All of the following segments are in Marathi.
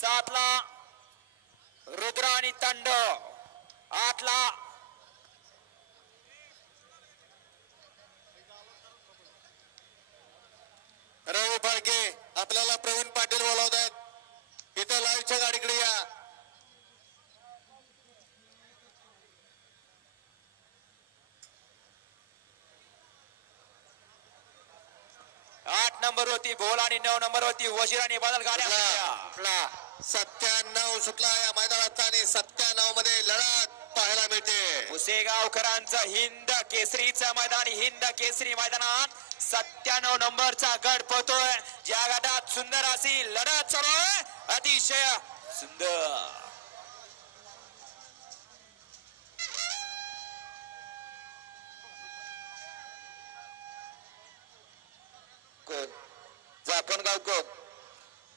सातला रुद्र आणि तंड. आठला रवी फाळके आपल्याला प्रवीण पाटील बोलावत आहेत इथं लाईव्हच्या गाडीकडे या आठ नंबर होती भोल आणि नऊ नंबर होती वजीर आणि बदल गाड्या. आपला सत्त्याण्णव सुटला या मैदानाचा आणि सत्त्याण्णवमध्ये लढत पाहायला मिळते. पुसेगावकरांचं हिंद केसरीचं मैदान हिंद केसरी मैदानात सत्त्याण्णव नंबरचा गड पळतोय. ज्या गटात सुंदर अशी लढत चालू आहे अतिशय सुंदर. झाकण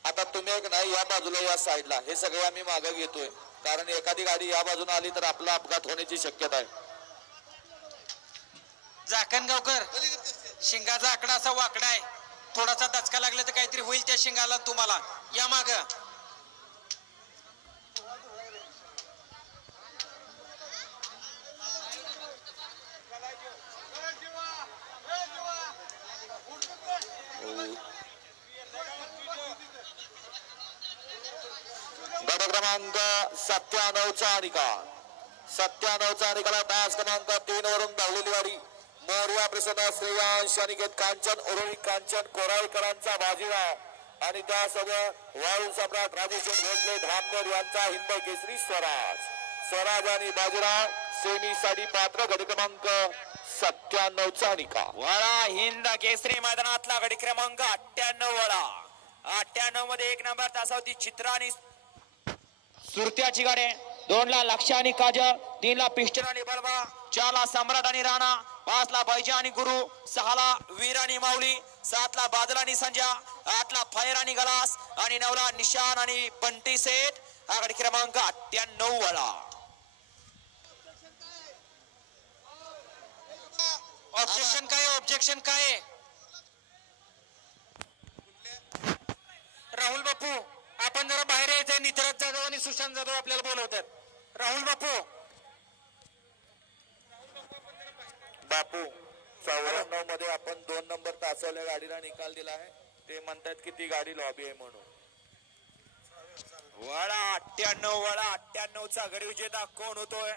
आता तुम्ही एक नाही या बाजूला या साईडला हे सगळे आम्ही मागे घेतोय. कारण एखादी गाडी या बाजून आली तर आपला अपघात होण्याची शक्यता आहे. जाकणगावकर शिंगाचा आकडा असा वाकडा आहे. थोडासा दचका लागला तर काहीतरी होईल त्या शिंगाला तुम्हाला. या माग. क्रमांक सत्त्याण्णवचा निकाल. सत्त्याण्णवचा निकाल तास क्रमांक तीन वरून धावलेली गाडी मोर्या प्रसन्न श्रेयांश अनिकेत कांचन उरुळी कांचन कोराळकरांचा बाजीराव आणि त्यासोबत वाळू सम्राट राजेश्वर भोसले धामनेर यांचा हिंद केसरी स्वराज. स्वराज आणि बाजीराव सेमी साठी पात्र गट क्रमांक सत्त्याण्णवचा निकाल. वळा हिंद केसरी मैदानातला गट क्रमांक अठ्ठ्याण्णव वळा अठ्ठ्याण्णवमध्ये एक नंबर तासावती चित्रा आणि सुरत्याची गाडी दोनला लक्ष आणि काजल तीनला पिस्टन आणि बलबा चारला सम्राट आणि राणा पाच ला बैजा आणि गुरु सहाला वीर आणि माऊली सात ला बादल आणि संजा आठ ला फायर आणि गलास आणि नवला निशान आणि पंटी सेठ. हा गडी क्रमांक अठ्ठ्याण्णव वाला ऑब्जेक्शन काय ऑब्जेक्शन काय राहुल बापू. आपण जरा बाहेर यायचंय नितराज जाधव आणि सुशांत जाधव आपल्याला बोलवतात. राहुल बापू. बापू चौऱ्याण्णवमध्ये आपण दोन नंबर तासवल्या गाडीला निकाल दिला आहे. ते म्हणतात की ती गाडी लॉबी आहे म्हणून. वळा अठ्ठ्याण्णव वळा अठ्ठ्याण्णव चा गडी विजेता कोण होतोय?